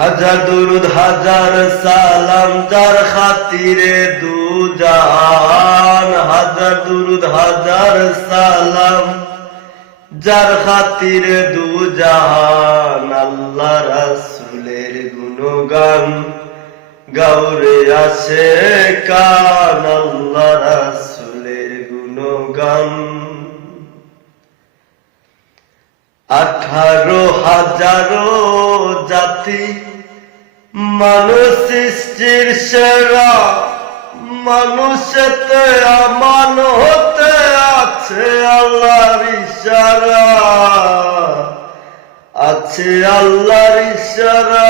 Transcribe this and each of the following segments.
হাজার দুরুদ, হাজার সালাম, যার খাতিরে দু জাহান হাজার দুরুদ, হাজার সালাম, যার খাতিরে দু জাহান আল্লাহ রাসুলের গুণগান গাউরে আসে কান। আল্লাহ রাসুলের গুণগান আঠারো হাজারো জাতি মানুষ সৃষ্টির সেরা মানুষেতে আমান হতে আছে আল্লাহর ইশারা। আছে আল্লাহর ইশারা।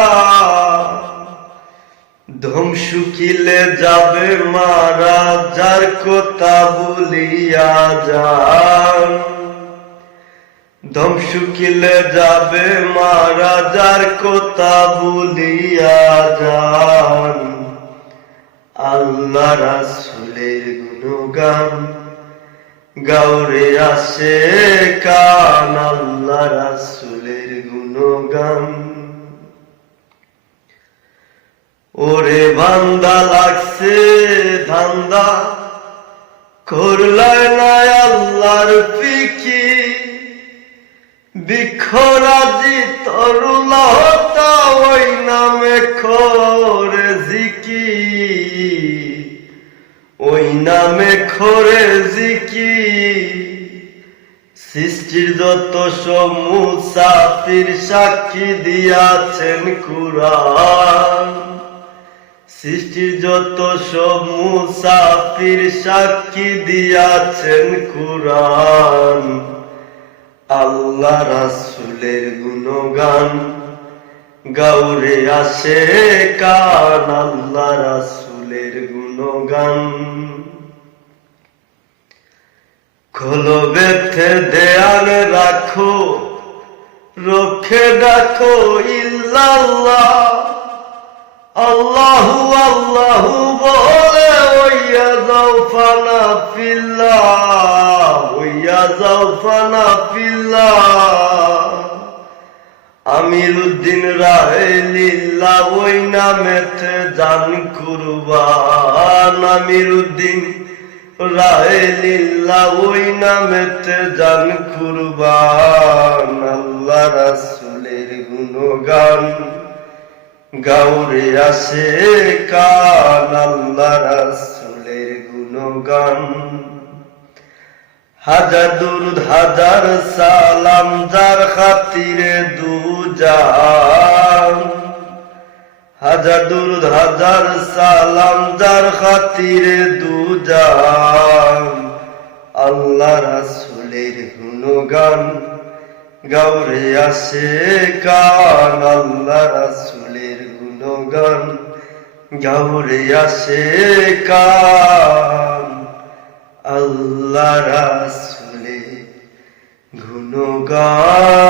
ধম শুকিলে যাবে মারা, যার কথা বলিয়া যান। শুকিলে যাবে মারা যার কথা বলিয়া যান। আল্লাহ রাসুলের গুণগান গাউরে আসে কান। আল্লাহ রাসুলের গুণগান। ওরে বান্দা লাগছে ধান্দা করলায় না আল্লাহর পিকি বিখরাজি তরুলা ওই নামে খোরে জিকি। ওই নামে খোরে জিকি। সৃষ্টির যত সমুসাফির সাক্ষী দিয়াছেন কুরআন। সৃষ্টির যত সব মুসাফির সাক্ষী দিয়াছেন কুরআন। আল্লাহ রাসুলের গুণগান। গাউরে আসে কান আল্লাহ রাসুলের গুণগান। খোলো বেথে দেয়াল রাখো রক্ষে ডাকো, ইল্লাল্লাহ। আল্লাহু আল্লাহু বলে, ওইয়া যাও ফানা যাও ফানা ফিল্লাহ আমির উদ্দিন রায় লিল্লা ওই নামেতে জান কুরবান। আমির উদ্দিন রায় লিল্লা ওই নামেতে জান কুরবান। আল্লাহ রাসুলের গুণগান গাউরে আসে কান। হাজার দুরুদ, হাজার সালাম, যার খাতিরে দু হাজার দুরুদ, হাজার সালাম, যার খাতিরে দু আল্লাহ রাসুলের গুণগান গাউরে আসে কান। আল্লাহ রাসুলের গুণগান গাউরে আসে কান। আল্লাহ রাসুলে গুণগান।